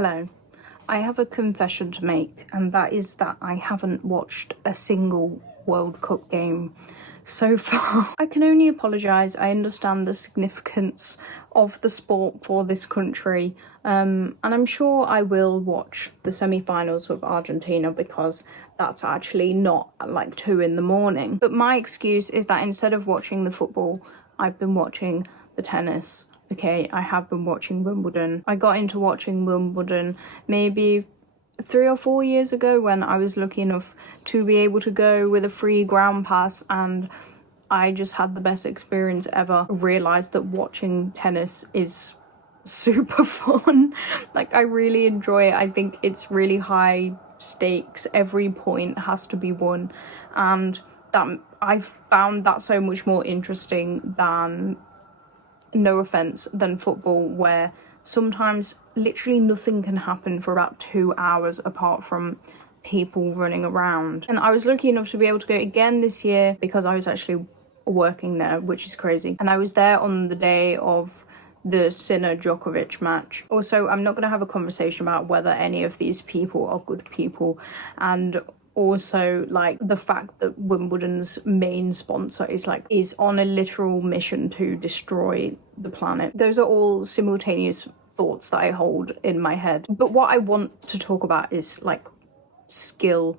Hello. I have a confession to make, and that is that I haven't watched a single World Cup game so far. I can only apologise. I understand the significance of the sport for this country, and I'm sure I will watch the semi-finals with Argentina because that's actually not at like 2 in the morning. But my excuse is that instead of watching the football, I've been watching the tennis. Okay, I have been watching Wimbledon. I got into watching Wimbledon maybe 3 or 4 years ago when I was lucky enough to be able to go with a free ground pass, and I just had the best experience ever. I realised that watching tennis is super fun. Like, I really enjoy it. I think it's really high stakes. Every point has to be won, and that I've found that so much more interesting than, no offense, than football, where sometimes literally nothing can happen for about 2 hours apart from people running around. And I was lucky enough to be able to go again this year because I was actually working there, which is crazy. And I was there on the day of the Sinner-Djokovic match. Also, I'm not going to have a conversation about whether any of these people are good people, and also like the fact that Wimbledon's main sponsor is on a literal mission to destroy the planet. Those are all simultaneous thoughts that I hold in my head. But what I want to talk about is like skill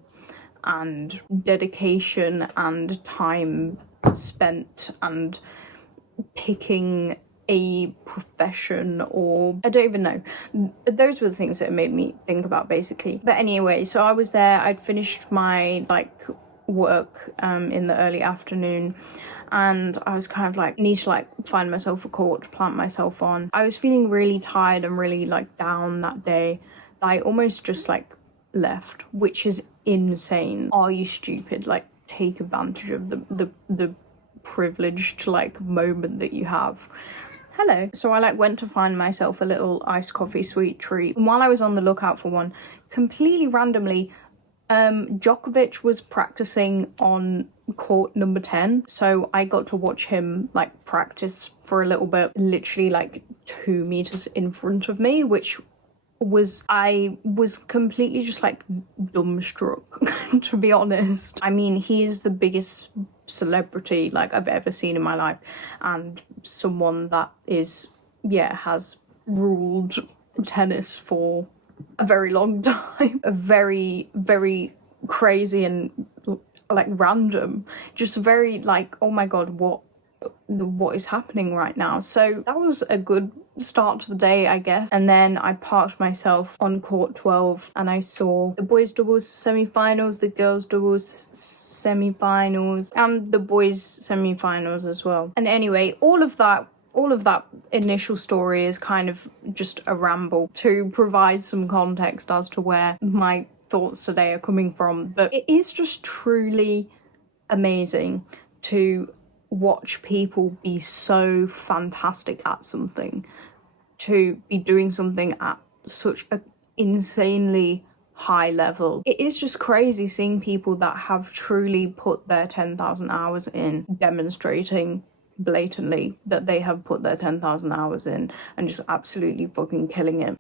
and dedication and time spent and picking a profession, or I don't even know. Those were the things that made me think about, basically. But anyway, so I was there. I'd finished my work in the early afternoon, and I was kind of like, need to find myself a court to plant myself on. I was feeling really tired and really down that day. I almost just left, which is insane. Are you stupid? Take advantage of the privileged moment that you have. Hello. So I went to find myself a little iced coffee sweet treat. And while I was on the lookout for one, completely randomly, Djokovic was practicing on court number 10. So I got to watch him practice for a little bit, literally 2 meters in front of me, which was, I was completely just dumbstruck, to be honest. I mean, he is the biggest celebrity I've ever seen in my life, and someone that has ruled tennis for a very long time. A very, very crazy and random, just very oh my god, what is happening right now? So that was a good start to the day, I guess. And then I parked myself on court 12 and I saw the boys doubles semi-finals, the girls doubles semi-finals, and the boys semi-finals as well. And anyway, all of that initial story is kind of just a ramble to provide some context as to where my thoughts today are coming from. But it is just truly amazing to watch people be so fantastic at something, to be doing something at such an insanely high level. It is just crazy seeing people that have truly put their 10,000 hours in, demonstrating blatantly that they have put their 10,000 hours in and just absolutely fucking killing it.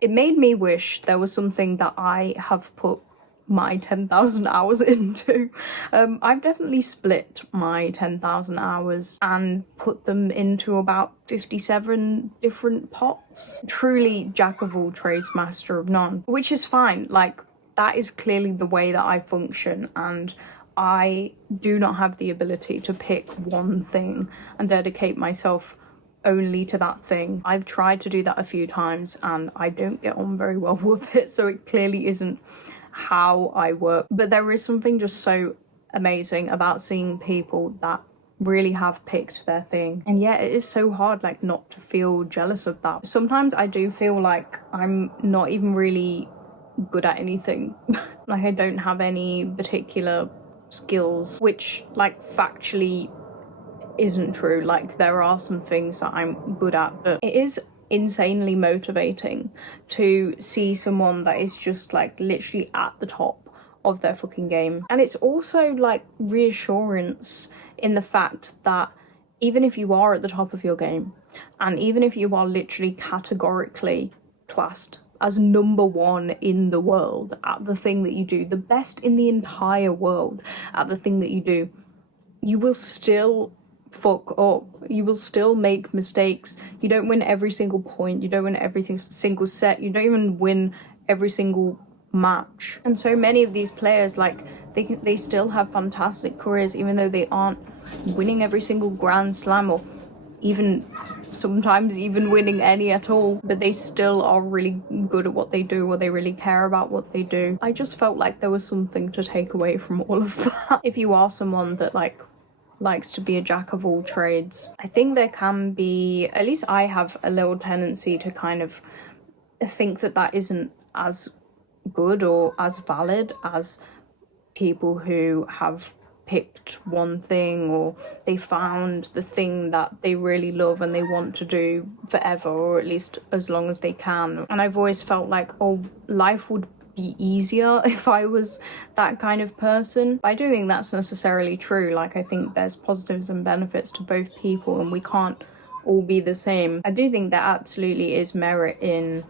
It made me wish there was something that I have put my 10,000 hours into. I've definitely split my 10,000 hours and put them into about 57 different pots. Truly jack of all trades, master of none, which is fine. That is clearly the way that I function, and I do not have the ability to pick one thing and dedicate myself only to that thing. I've tried to do that a few times and I don't get on very well with it, so it clearly isn't how I work. But there is something just so amazing about seeing people that really have picked their thing, and yeah, it is so hard not to feel jealous of that. Sometimes I do feel like I'm not even really good at anything. I don't have any particular skills, which factually isn't true. There are some things that I'm good at, but it is insanely motivating to see someone that is just literally at the top of their fucking game. And it's also reassurance in the fact that even if you are at the top of your game, And even if you are literally categorically classed as number one in the world at the thing that you do, the best in the entire world at the thing that you do, you will still fuck up. You will still make mistakes. You don't win every single point. You don't win every single set. You don't even win every single match. And so many of these players, like, they still have fantastic careers, even though they aren't winning every single Grand Slam, or even sometimes even winning any at all, but they still are really good at what they do, or they really care about what they do. I just felt like there was something to take away from all of that. If you are someone that likes to be a jack of all trades, I think there can be, at least I have a little tendency to kind of think that that isn't as good or as valid as people who have picked one thing, or they found the thing that they really love and they want to do forever, or at least as long as they can. And I've always felt like, oh, life would be easier if I was that kind of person. But I don't think that's necessarily true. Like, I think there's positives and benefits to both people, and we can't all be the same. I do think there absolutely is merit in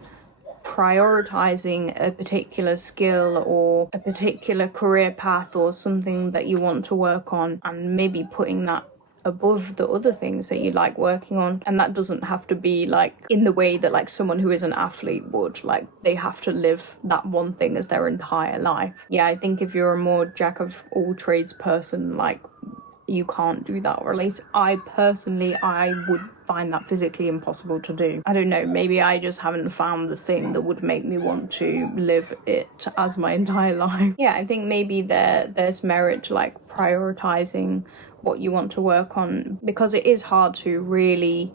prioritizing a particular skill or a particular career path or something that you want to work on, and maybe putting that above the other things that you like working on. And that doesn't have to be like in the way that like someone who is an athlete would, like they have to live that one thing as their entire life. Yeah, I think if you're a more jack of all trades person, like, you can't do that, or at least I would find that physically impossible to do. I don't know, maybe I just haven't found the thing that would make me want to live it as my entire life. Yeah, I think maybe there's merit to like prioritizing what you want to work on, because it is hard to really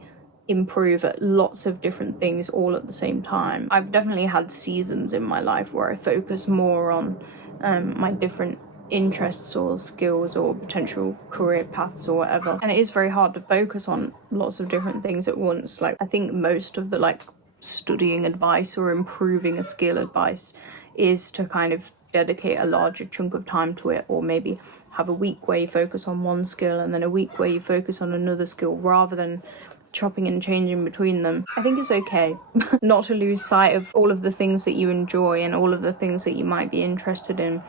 improve at lots of different things all at the same time. I've definitely had seasons in my life where I focus more on my different interests or skills or potential career paths or whatever, and it is very hard to focus on lots of different things at once. Like, I think most of the like studying advice or improving a skill advice is to kind of dedicate a larger chunk of time to it, or maybe have a week where you focus on one skill and then a week where you focus on another skill, rather than chopping and changing between them. I think it's okay not to lose sight of all of the things that you enjoy and all of the things that you might be interested in,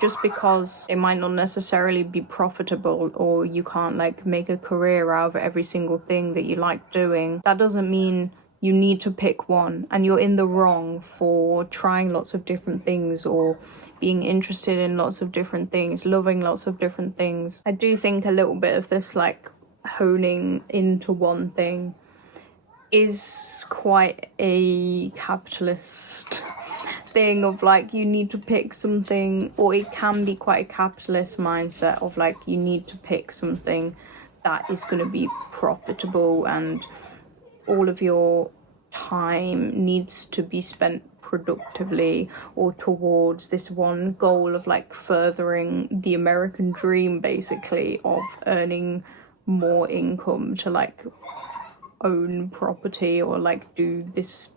just because it might not necessarily be profitable, or you can't like make a career out of every single thing that you like doing. That doesn't mean you need to pick one, and you're in the wrong for trying lots of different things, or being interested in lots of different things, loving lots of different things. I do think a little bit of this like honing into one thing is quite a capitalist thing, of like, you need to pick something, or it can be quite a capitalist mindset of like, you need to pick something that is going to be profitable, and all of your time needs to be spent productively or towards this one goal of like furthering the American dream, basically, of earning more income to like own property, or like do this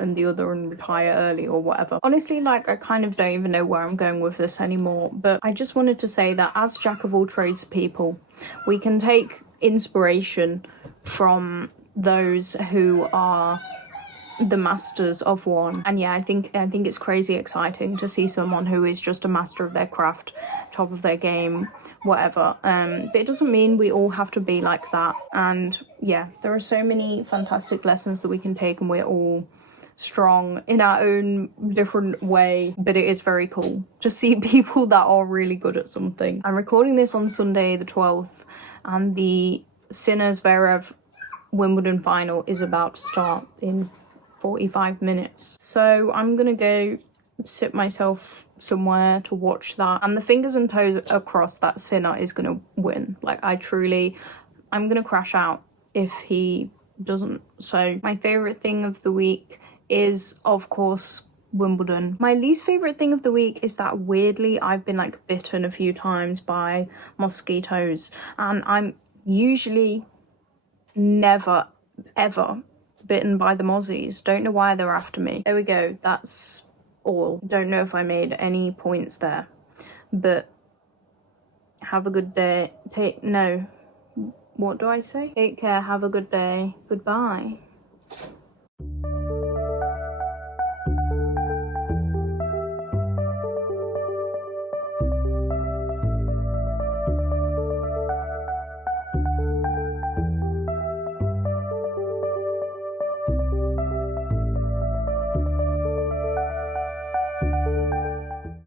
and the other and retire early or whatever. Honestly, like, I kind of don't even know where I'm going with this anymore, but I just wanted to say that as jack of all trades people, we can take inspiration from those who are the masters of one. And yeah, I think it's crazy exciting to see someone who is just a master of their craft, top of their game, whatever. But it doesn't mean we all have to be like that. And yeah, there are so many fantastic lessons that we can take, and we're all strong in our own different way, but it is very cool to see people that are really good at something. I'm recording this on Sunday the 12th, and the Sinner Zverev Wimbledon final is about to start in 45 minutes. So I'm gonna go sit myself somewhere to watch that, and the fingers and toes across that Sinner is gonna win. Like, I'm gonna crash out if he doesn't. So my favorite thing of the week is, of course, Wimbledon. My least favorite thing of the week is that, weirdly, I've been like bitten a few times by mosquitoes, and I'm usually never ever bitten by the mozzies. Don't know why they're after me. There we go, that's all. Don't know if I made any points there, but have a good day. what do I say? Take care, have a good day, goodbye.